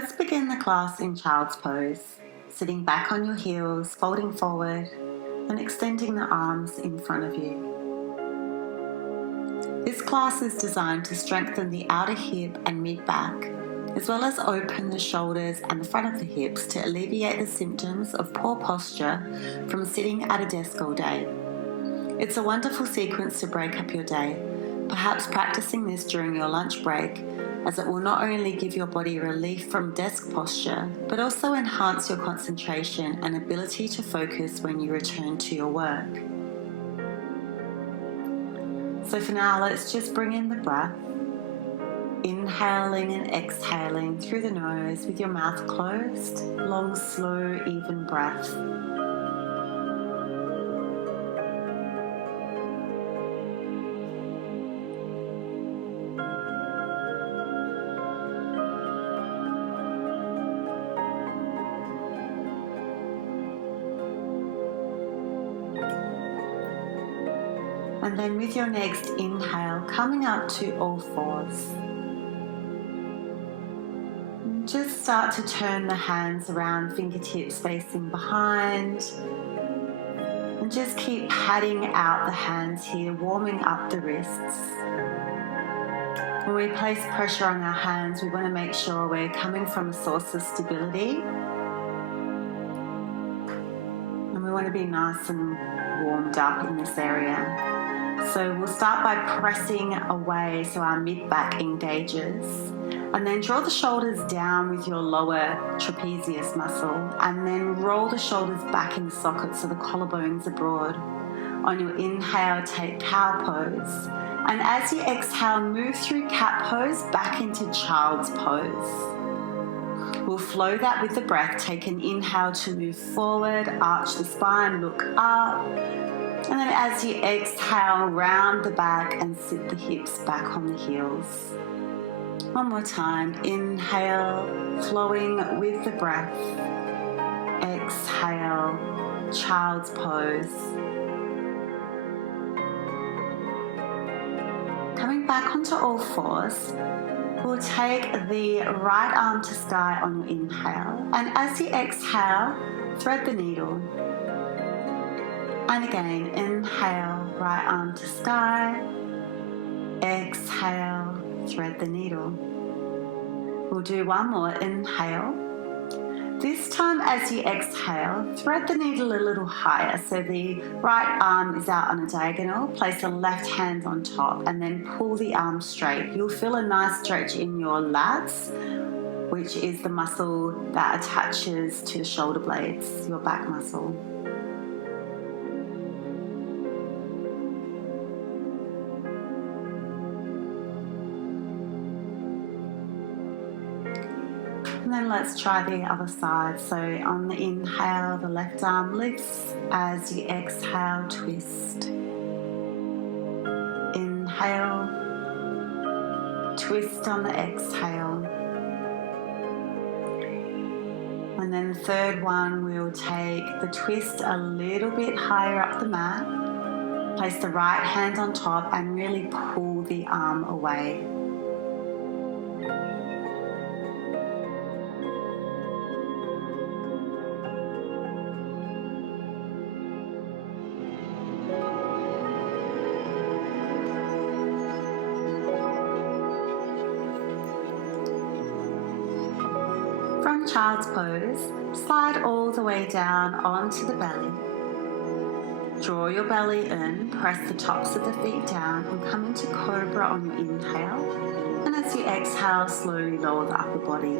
let's begin the class in child's pose, sitting back on your heels, folding forward and extending the arms in front of you. This class is designed to strengthen the outer hip and mid-back, as well as open the shoulders and the front of the hips to alleviate the symptoms of poor posture from sitting at a desk all day. It's a wonderful sequence to break up your day, perhaps practicing this during your lunch break, as it will not only give your body relief from desk posture, but also enhance your concentration and ability to focus when you return to your work. So for now, let's just bring in the breath, inhaling and exhaling through the nose with your mouth closed, long, slow, even breath. And then with your next inhale, coming up to all fours. And just start to turn the hands around, fingertips facing behind. And just keep patting out the hands here, warming up the wrists. When we place pressure on our hands, we want to make sure we're coming from a source of stability. And we want to be nice and warmed up in this area. So we'll start by pressing away so our mid-back engages, and then draw the shoulders down with your lower trapezius muscle, and then roll the shoulders back in the socket so the collarbones are broad. On your inhale, take cow pose, and as you exhale, move through cat pose back into child's pose. We'll flow that with the breath. Take an inhale to move forward, arch the spine, look up. And then as you exhale, round the back and sit the hips back on the heels. One more time. Inhale, flowing with the breath. Exhale, child's pose. Coming back onto all fours, we'll take the right arm to sky on your inhale. And as you exhale, thread the needle. And again, inhale, right arm to sky. Exhale, thread the needle. We'll do one more, inhale. This time as you exhale, thread the needle a little higher. So the right arm is out on a diagonal. Place the left hand on top and then pull the arm straight. You'll feel a nice stretch in your lats, which is the muscle that attaches to the shoulder blades, your back muscle. And then let's try the other side. So on the inhale, the left arm lifts. As you exhale, twist. Inhale, twist on the exhale. And then the third one, we'll take the twist a little bit higher up the mat. Place the right hand on top and really pull the arm away. From child's pose, slide all the way down onto the belly. Draw your belly in, press the tops of the feet down and come into Cobra on your inhale. And as you exhale, slowly lower the upper body.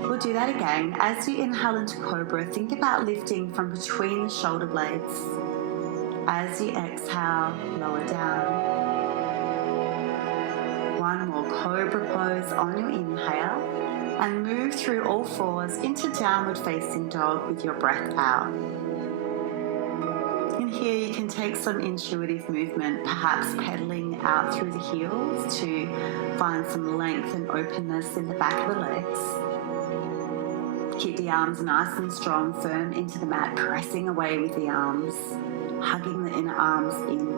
We'll do that again. As you inhale into Cobra, think about lifting from between the shoulder blades. As you exhale, lower down. One more Cobra pose on your inhale. And move through all fours into downward facing dog with your breath out. And here you can take some intuitive movement, perhaps pedaling out through the heels to find some length and openness in the back of the legs. Keep the arms nice and strong, firm into the mat, pressing away with the arms, hugging the inner arms in.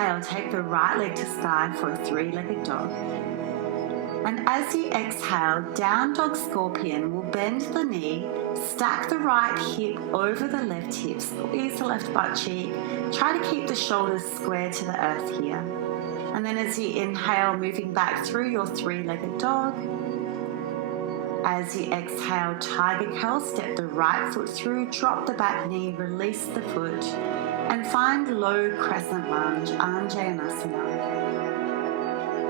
inhale, take the right leg to sky for a 3-legged dog. And as you exhale, down dog scorpion, will bend the knee, stack the right hip over the left hip, squeeze the left butt cheek, try to keep the shoulders square to the earth here. And then as you inhale, moving back through your 3-legged dog. As you exhale, tiger curl, step the right foot through, drop the back knee, release the foot, and find low crescent lunge, Anjaneyasana.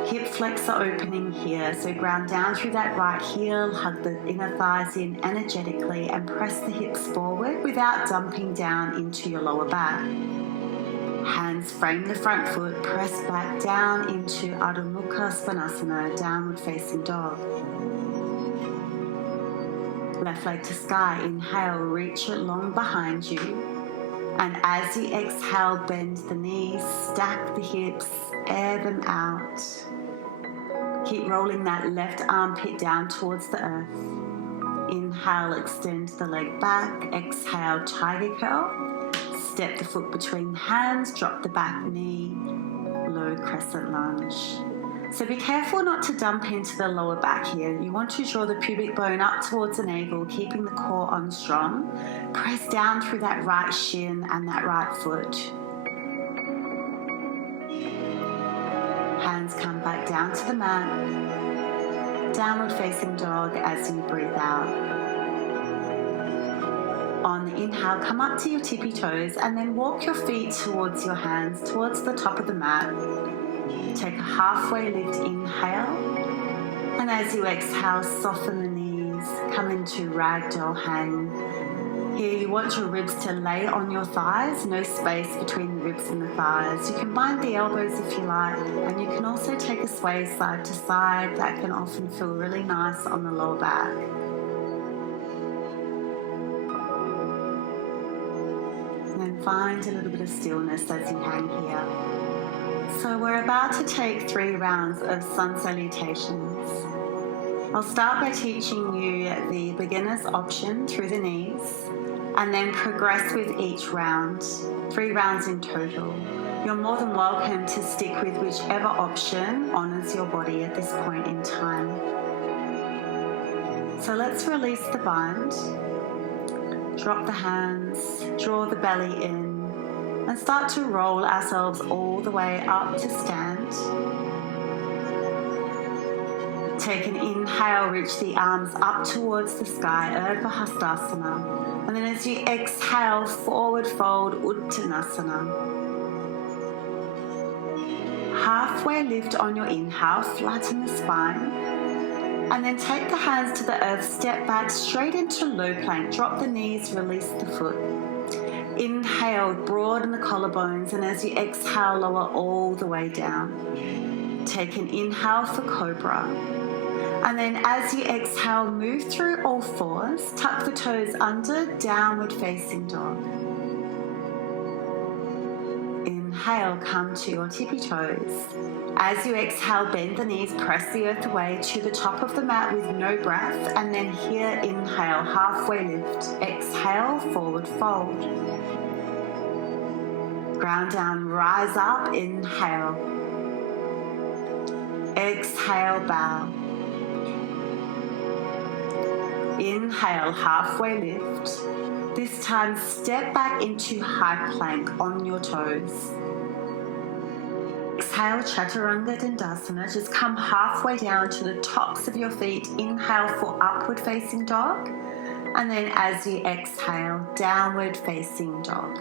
Hip flexor opening here, so ground down through that right heel, hug the inner thighs in energetically and press the hips forward without dumping down into your lower back. Hands frame the front foot, press back down into Adho Mukha Svanasana, downward facing dog. Left leg to sky, inhale, reach it long behind you. And as you exhale, bend the knees, stack the hips, air them out. Keep rolling that left armpit down towards the earth. Inhale, extend the leg back. Exhale, tiger curl. Step the foot between the hands, drop the back knee, low crescent lunge. So be careful not to dump into the lower back here. You want to draw the pubic bone up towards the navel, keeping the core on strong. Press down through that right shin and that right foot. Hands come back down to the mat. Downward facing dog as you breathe out. On the inhale, come up to your tippy toes and then walk your feet towards your hands, towards the top of the mat. Take a halfway lift, inhale. And as you exhale, soften the knees, come into ragdoll hang. Here you want your ribs to lay on your thighs, no space between the ribs and the thighs. You can bind the elbows if you like, and you can also take a sway side to side. That can often feel really nice on the lower back. And then find a little bit of stillness as you hang here. So we're about to take 3 rounds of sun salutations. I'll start by teaching you the beginner's option through the knees and then progress with each round, 3 rounds in total. You're more than welcome to stick with whichever option honors your body at this point in time. So let's release the bind, drop the hands, draw the belly in, and start to roll ourselves all the way up to stand. Take an inhale, reach the arms up towards the sky, Urdhva Hastasana. And then as you exhale, forward fold, Uttanasana. Halfway lift on your inhale, flatten the spine. And then take the hands to the earth, step back straight into low plank. Drop the knees, release the foot. Inhale, broaden the collarbones, and as you exhale, lower all the way down. Take an inhale for Cobra. And then as you exhale, move through all fours, tuck the toes under, downward facing dog. Inhale, come to your tippy toes. As you exhale, bend the knees, press the earth away to the top of the mat with no breath. And then here, inhale, halfway lift. Exhale, forward fold. Ground down, rise up, inhale. Exhale, bow. Inhale, halfway lift. This time, step back into high plank on your toes. Exhale, Chaturanga Dandasana. Just come halfway down to the tops of your feet. Inhale for upward facing dog. And then as you exhale, downward facing dog.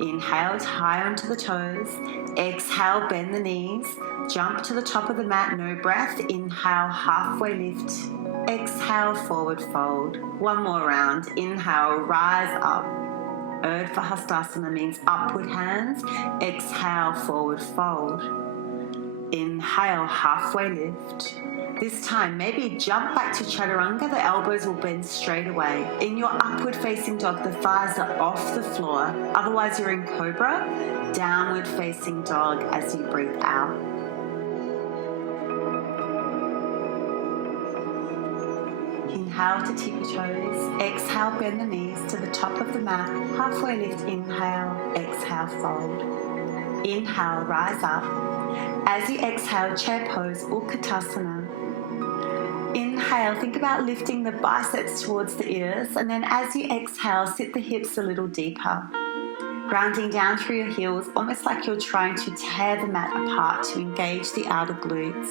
Inhale, tie onto the toes. Exhale, bend the knees. Jump to the top of the mat, no breath. Inhale, halfway lift. Exhale, forward fold. One more round. Inhale, rise up. Urdhva Hastasana means upward hands. Exhale, forward fold. Inhale, halfway lift. This time, maybe jump back to Chaturanga. The elbows will bend straight away. In your upward facing dog, the thighs are off the floor. Otherwise, you're in Cobra. Downward facing dog as you breathe out. Inhale to tippy toes. Exhale, bend the knees to the top of the mat. Halfway lift, inhale. Exhale, fold. Inhale, rise up. As you exhale, chair pose, Utkatasana. Inhale, think about lifting the biceps towards the ears, and then as you exhale, sit the hips a little deeper. Grounding down through your heels, almost like you're trying to tear the mat apart to engage the outer glutes.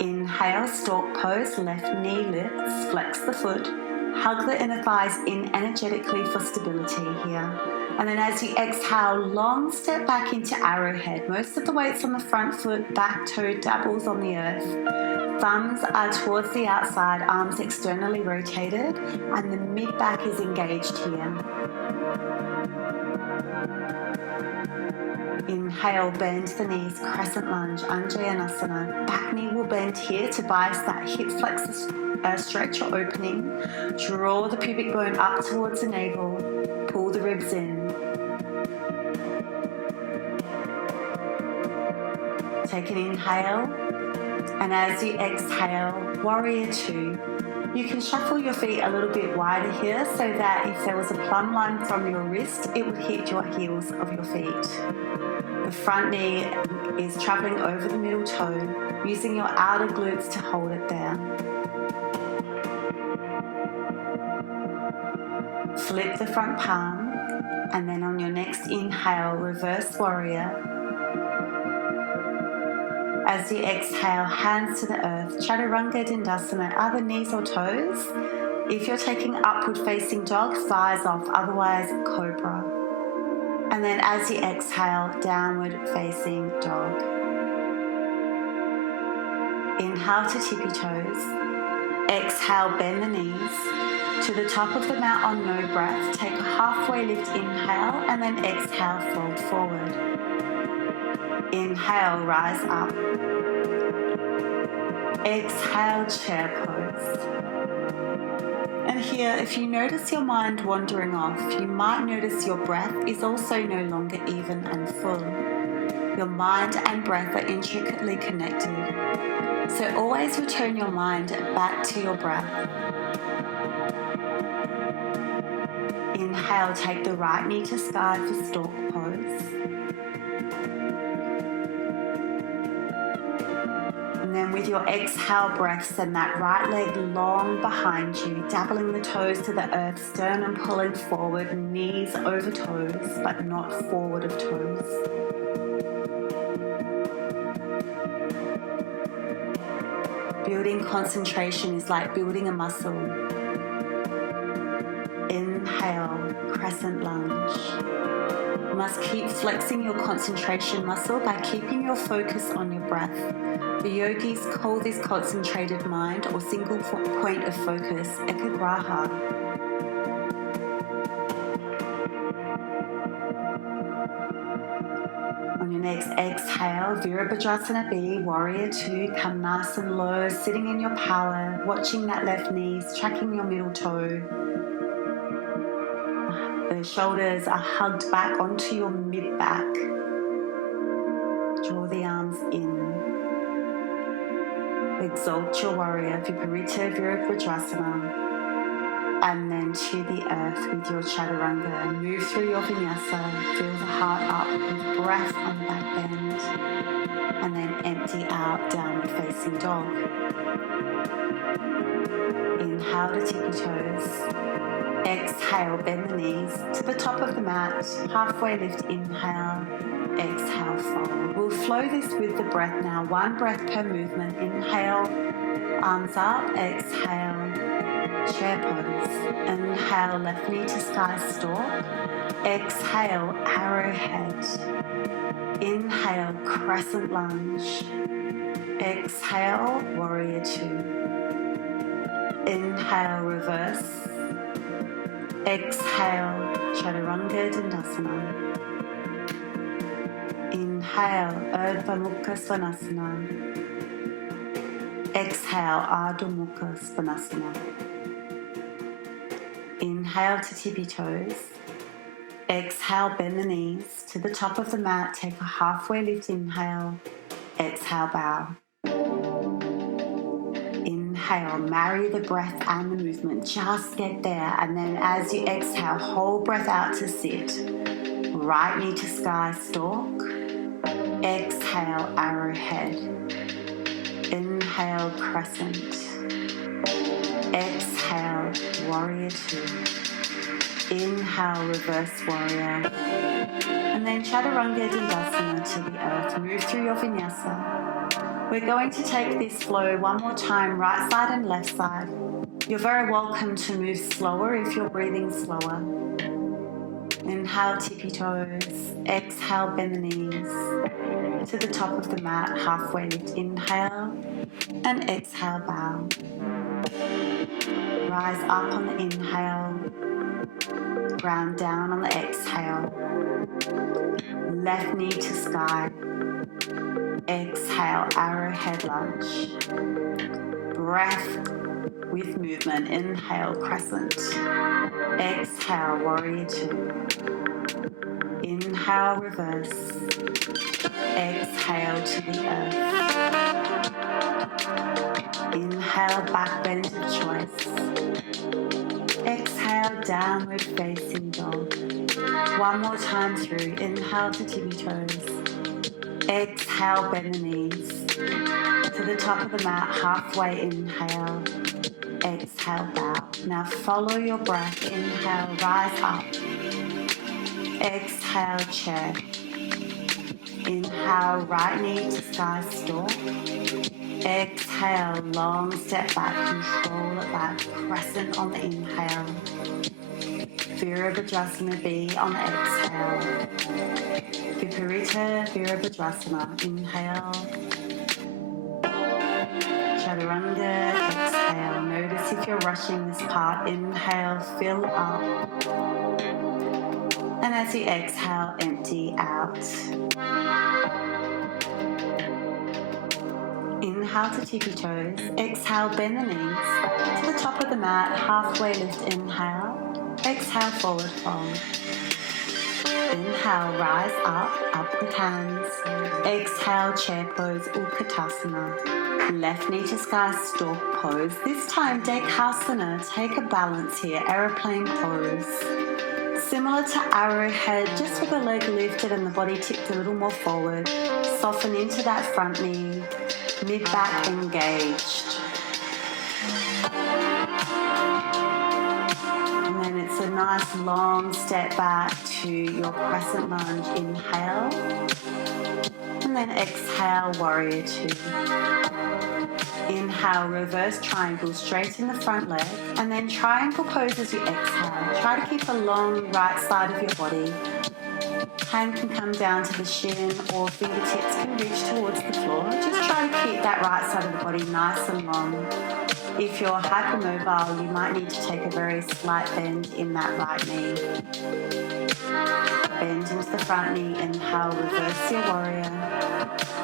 Inhale, stork pose, left knee lifts, flex the foot, hug the inner thighs in energetically for stability here. And then as you exhale, long step back into arrowhead. Most of the weight's on the front foot, back toe dabbles on the earth. Thumbs are towards the outside, arms externally rotated, and the mid-back is engaged here. Inhale, bend the knees, crescent lunge, Anjayanasana. Back knee will bend here to bias that hip flexor stretch or opening. Draw the pubic bone up towards the navel, pull the ribs in. Take an inhale, and as you exhale, warrior two. You can shuffle your feet a little bit wider here so that if there was a plumb line from your wrist, it would hit your heels of your feet. The front knee is traveling over the middle toe, using your outer glutes to hold it there. Flip the front palm, and then on your next inhale, reverse warrior. As you exhale, hands to the earth, Chaturanga Dandasana, other knees or toes. If you're taking upward facing dog, thighs off, otherwise Cobra. And then as you exhale, downward facing dog. Inhale to tippy toes. Exhale, bend the knees. To the top of the mat on no breath, take a halfway lift, inhale, and then exhale, fold forward. Inhale, rise up. Exhale, chair pose. And here, if you notice your mind wandering off, you might notice your breath is also no longer even and full. Your mind and breath are intricately connected. So always return your mind back to your breath. Inhale, take the right knee to sky for stork pose. And then with your exhale breath, send that right leg long behind you, dabbling the toes to the earth, sternum pulling forward, knees over toes, but not forward of toes. Building concentration is like building a muscle. Inhale, crescent lunge. You must keep flexing your concentration muscle by keeping your focus on your breath. The yogis call this concentrated mind or single point of focus, ekagraha. On your next exhale, Virabhadrasana B, warrior two, come nice and low, sitting in your power, watching that left knee, tracking your middle toe. The shoulders are hugged back onto your mid-back. Draw the arms in. Exalt your warrior, Viparita Virabhadrasana. And then to the earth with your chaturanga. Move through your vinyasa. Feel the heart up with breath on the back bend. And then empty out, downward facing dog. Inhale to tippy toes. Exhale, bend the knees to the top of the mat. Halfway lift, inhale. Exhale, fold. We'll flow this with the breath now. One breath per movement. Inhale, arms up. Exhale, chair pose. Inhale, left knee to sky stalk. Exhale, arrowhead. Inhale, crescent lunge. Exhale, warrior two. Inhale, reverse. Exhale, Chaturanga Dandasana. Inhale, Urdhva Mukha Svanasana. Exhale, Ardha Mukha Svanasana. Inhale to tippy toes. Exhale, bend the knees to the top of the mat. Take a halfway lift, inhale. Exhale, bow. Inhale, marry the breath and the movement. Just get there. And then as you exhale, whole breath out to sit. right knee to sky stalk. Exhale, arrowhead. Inhale, crescent. Exhale, warrior two. Inhale, reverse warrior. And then chaturanga dandasana to the earth. Move through your vinyasa. We're going to take this flow one more time, right side and left side. You're very welcome to move slower if you're breathing slower. Inhale, tippy toes. Exhale, bend the knees. To the top of the mat, halfway lift. Inhale and exhale, bow. Rise up on the inhale. Ground down on the exhale. Left knee to sky. Exhale, arrowhead lunge. Breath with movement. Inhale, crescent. Exhale, warrior two. Inhale, reverse. Exhale to the earth. Inhale, back bend of choice. Exhale, downward facing dog. One more time through. Inhale to tippy toes. Exhale, bend the knees. To the top of the mat, halfway inhale. Exhale, bow. Now follow your breath. Inhale, rise up. Exhale, chair. Inhale, right knee to sky stalk. Exhale, long step back, control it back, crescent on the inhale. Virabhadrasana B on the exhale. Viparita Virabhadrasana, inhale. Chaturanga, exhale. Notice if you're rushing this part. Inhale, fill up. And as you exhale, empty out. Inhale to tippy toes. Exhale, bend the knees. To the top of the mat, halfway lift, inhale. Exhale, forward fold. Inhale, rise up with hands. Exhale, chair pose, Utkatasana. Left knee to sky, stalk pose. This time, Dekasana, take a balance here, aeroplane pose. Similar to arrowhead, just with the leg lifted and the body tipped a little more forward. Soften into that front knee, mid-back engaged. And then it's a nice long step back to your crescent lunge. Inhale. And then exhale, warrior two. Inhale, reverse triangle, straighten the front leg. And then triangle pose as you exhale. Try to keep a long right side of your body. Hand can come down to the shin or fingertips can reach towards the floor. Just try to keep that right side of the body nice and long. If you're hypermobile, you might need to take a very slight bend in that right knee. Bend into the front knee, inhale, reverse your warrior.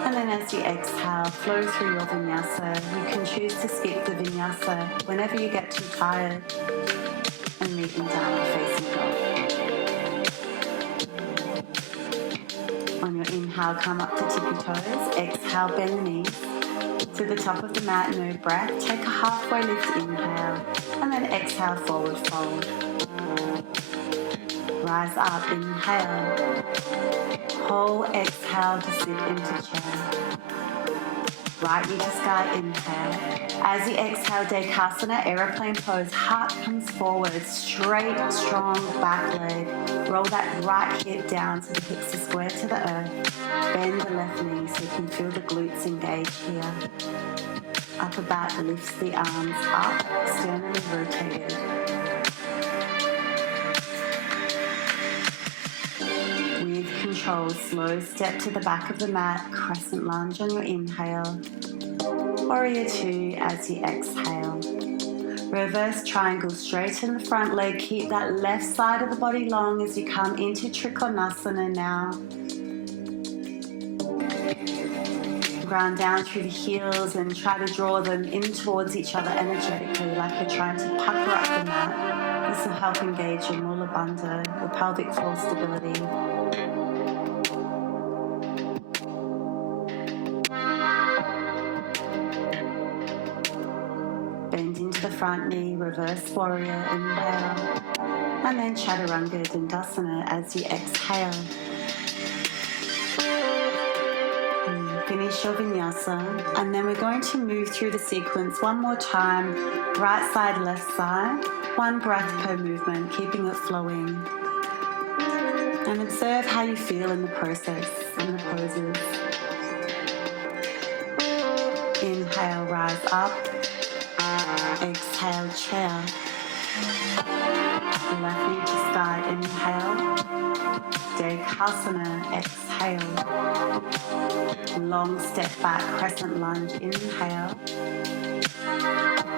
And then as you exhale, flow through your vinyasa. You can choose to skip the vinyasa whenever you get too tired and meet in downward facing dog. On your inhale, come up to tippy toes. Exhale, bend the knees. To the top of the mat, no breath. Take a halfway lift, inhale. And then exhale, forward fold. Rise up, inhale. Whole exhale to sit into chair. Right knee to sky, inhale. As you exhale, Dekasana, aeroplane pose. Heart comes forward, straight, strong back leg. Roll that right hip down so the hips are square to the earth. Bend the left knee so you can feel the glutes engage here. Upper back lifts the arms up, externally rotated. With control, slow step to the back of the mat, crescent lunge on your inhale. Warrior two as you exhale. Reverse triangle, straighten the front leg, keep that left side of the body long as you come into Trikonasana now. Ground down through the heels and try to draw them in towards each other energetically, like you're trying to pucker up the mat. This will help engage your Mula Bandha, your pelvic floor stability. Bend into the front knee, reverse warrior, inhale. And then chaturanga dandasana as you exhale. Finish your vinyasa, and then we're going to move through the sequence one more time, right side, left side, one breath per movement, keeping it flowing. And observe how you feel in the process, in the poses. Inhale, rise up. Exhale, chair. Left knee to sky, inhale. Dekasana, exhale. Long step back, crescent lunge, inhale.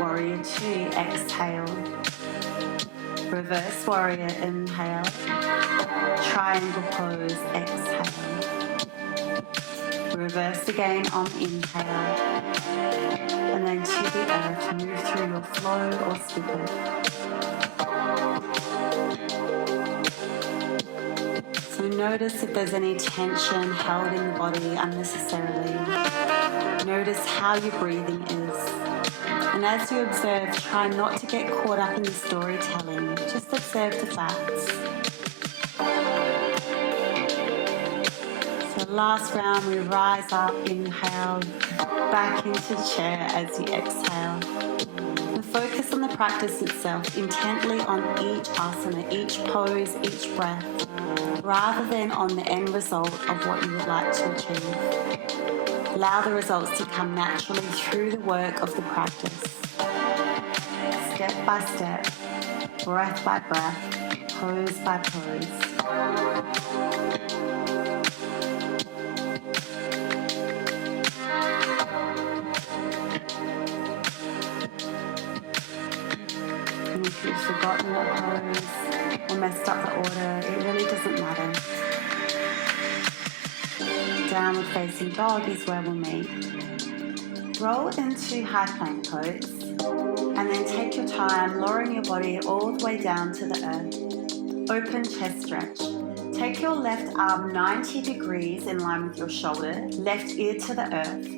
Warrior two, exhale. Reverse warrior, inhale. Triangle pose, exhale. Reverse again on inhale. And then to the earth, move through your flow or skip it. So notice if there's any tension held in the body unnecessarily. Notice how your breathing is. And as you observe, try not to get caught up in the storytelling. Just observe the facts. So last round, we rise up, inhale, back into chair as you exhale. And focus on the practice itself, intently on each asana, each pose, each breath, rather than on the end result of what you would like to achieve. Allow the results to come naturally through the work of the practice. Step by step, breath by breath, pose by pose. And if you've forgotten what pose or messed up the order, it really doesn't matter. Downward facing dog is where we'll meet. Roll into high plank pose and then take your time lowering your body all the way down to the earth. Open chest stretch. Take your left arm 90 degrees in line with your shoulder, left ear to the earth,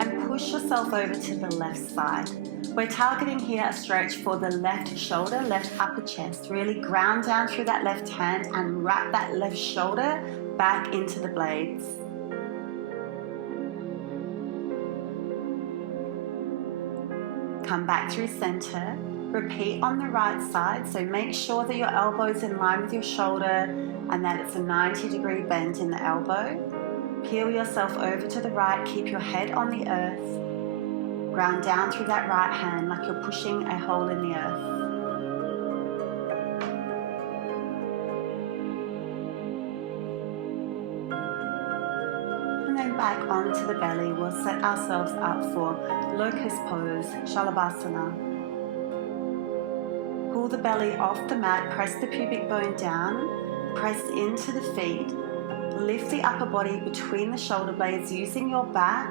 and push yourself over to the left side. We're targeting here a stretch for the left shoulder, left upper chest. Really ground down through that left hand and wrap that left shoulder back into the blades. Come back through center. Repeat on the right side, so make sure that your elbow is in line with your shoulder and that it's a 90-degree bend in the elbow. Peel yourself over to the right, keep your head on the earth. Ground down through that right hand like you're pushing a hole in the earth. And then back onto the belly, we'll set ourselves up for locust pose, shavasana. Pull the belly off the mat, press the pubic bone down, press into the feet, lift the upper body between the shoulder blades using your back,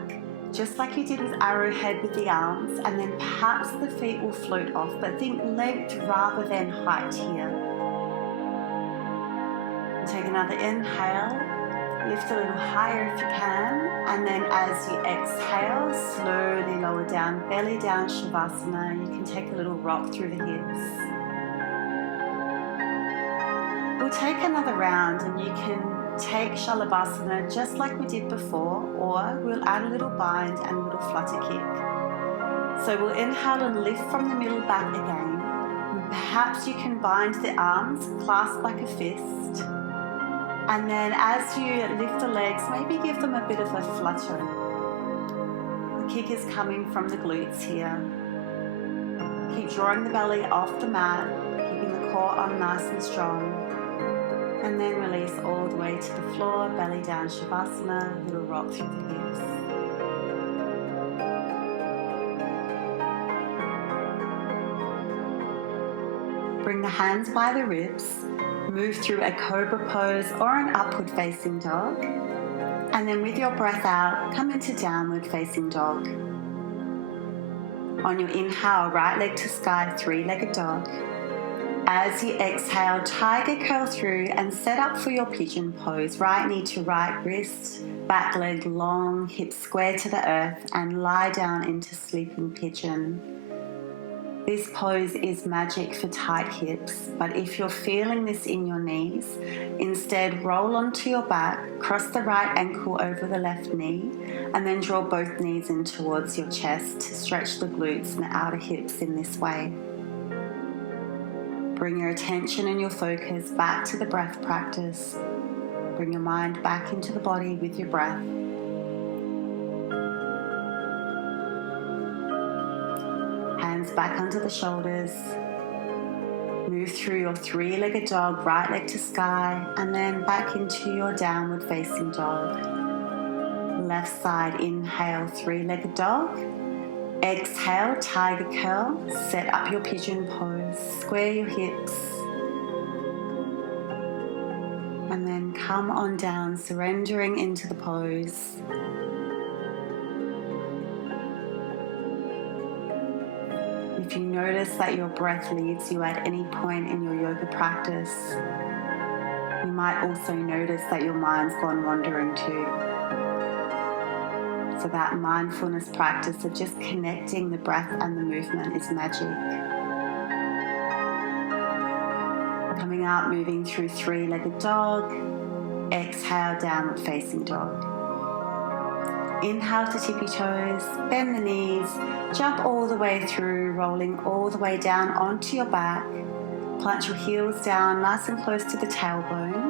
just like you did with arrowhead with the arms, and then perhaps the feet will float off, but think length rather than height here. And take another inhale, lift a little higher if you can, and then as you exhale, slowly lower down, belly down, shavasana. You can take a little rock through the hips. We'll take another round and you can take shavasana just like we did before, or we'll add a little bind and a little flutter kick. So we'll inhale and lift from the middle back again. And perhaps you can bind the arms, clasp like a fist. And then as you lift the legs, maybe give them a bit of a flutter. The kick is coming from the glutes here. Keep drawing the belly off the mat, keeping the core on nice and strong. And then release all the way to the floor, belly down, shavasana, little rock through the hips. Bring the hands by the ribs, move through a cobra pose or an upward facing dog. And then with your breath out, come into downward facing dog. On your inhale, right leg to sky, three-legged dog. As you exhale, tiger curl through and set up for your pigeon pose. Right knee to right wrist, back leg long, hips square to the earth, and lie down into sleeping pigeon. This pose is magic for tight hips, but if you're feeling this in your knees, instead roll onto your back, cross the right ankle over the left knee, and then draw both knees in towards your chest to stretch the glutes and the outer hips in this way. Bring your attention and your focus back to the breath practice. Bring your mind back into the body with your breath. Hands back under the shoulders. Move through your three-legged dog, right leg to sky, and then back into your downward facing dog. Left side, inhale, three-legged dog. Exhale, tiger curl. Set up your pigeon pose. Square your hips. And then come on down, surrendering into the pose. If you notice that your breath leaves you at any point in your yoga practice, you might also notice that your mind's gone wandering too. So that mindfulness practice of just connecting the breath and the movement is magic. Coming out, moving through three-legged dog. Exhale, downward facing dog. Inhale to tippy toes, bend the knees, jump all the way through, rolling all the way down onto your back. Plant your heels down nice and close to the tailbone.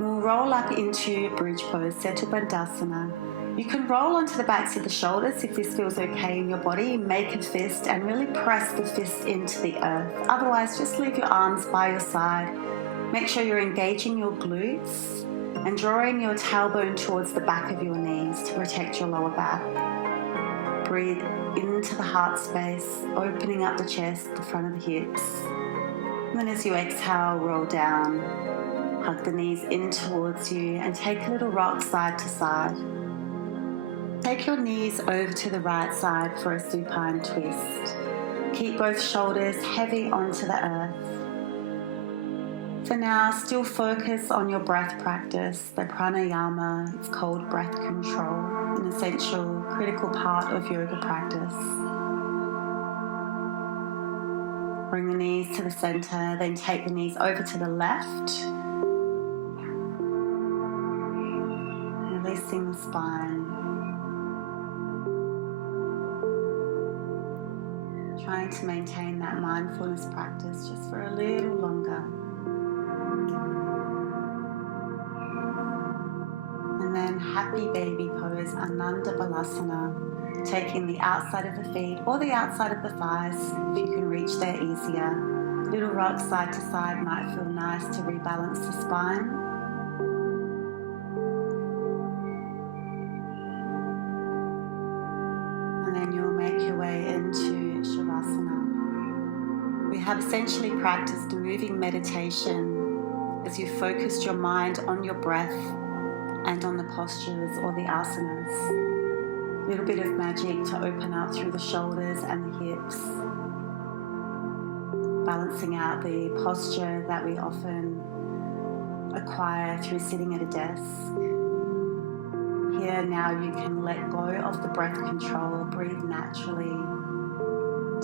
We'll roll up into bridge pose, Setu Bandhasana. You can roll onto the backs of the shoulders if this feels okay in your body. Make a fist and really press the fist into the earth. Otherwise, just leave your arms by your side. Make sure you're engaging your glutes and drawing your tailbone towards the back of your knees to protect your lower back. Breathe into the heart space, opening up the chest, the front of the hips. And then as you exhale, roll down. Hug the knees in towards you and take a little rock side to side. Take your knees over to the right side for a supine twist. Keep both shoulders heavy onto the earth. For now, still focus on your breath practice, the pranayama. It's called breath control, an essential, critical part of yoga practice. Bring the knees to the center, then take the knees over to the left. Releasing the spine. Trying to maintain that mindfulness practice just for a little longer. And then happy baby pose, Ananda Balasana, taking the outside of the feet or the outside of the thighs if you can reach there easier. Little rock side to side might feel nice to rebalance the spine. And then you'll make your way into shavasana. We have essentially practiced a moving meditation as you focused your mind on your breath and on the postures or the asanas. A little bit of magic to open up through the shoulders and the hips. Balancing out the posture that we often acquire through sitting at a desk. Here now you can let go of the breath control, breathe naturally.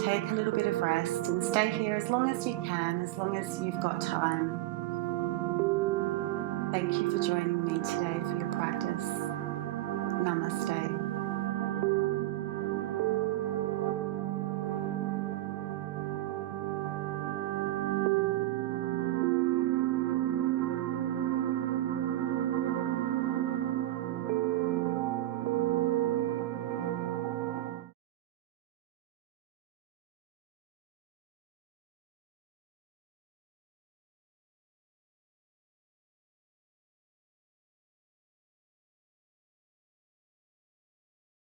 Take a little bit of rest and stay here as long as you can, as long as you've got time. Thank you for joining me today for your practice. Namaste.